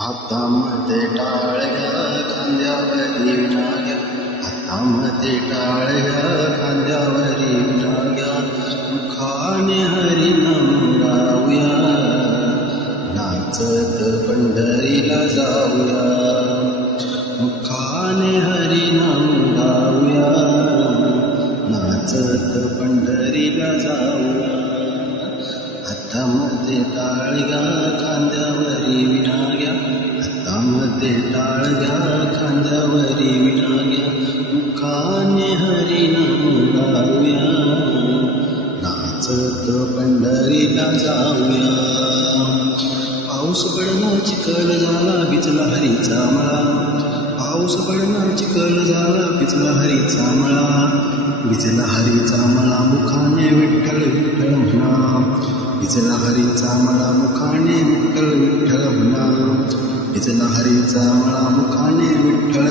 हातामध्ये टाळ्या खांद्यावरी विणाग्या, हातामध्ये टाळ्या खांद्यावरी विणाग्या, मुखाने हरिनाम गाऊया, नाचत पंढरीला जाऊया. मुखाने हरिनाम गाऊया, नाचत पंढरीला जाऊया. हातामध्ये टाळ्या खांद्यावरी विणाग्या, हातामध्ये टाळ्या खांद्यावरी विणाग्या, मुखाने हरिनाम गाऊया, नाचत पंढरीला जाऊया. पाऊस पडला चिखल झाला भिजला हरीचा मळा, पाऊस पडला चिखल झाला भिजला हरीचा मळा, भिजला हरीचा मळा मुखाने विठ्ठल विठ्ठल म्हणा, भिजला हरीचा मळा मुखाने विठ्ठल विठ्ठल म्हणा, भिजला हरीचा मळा मुखाने विठ्ठल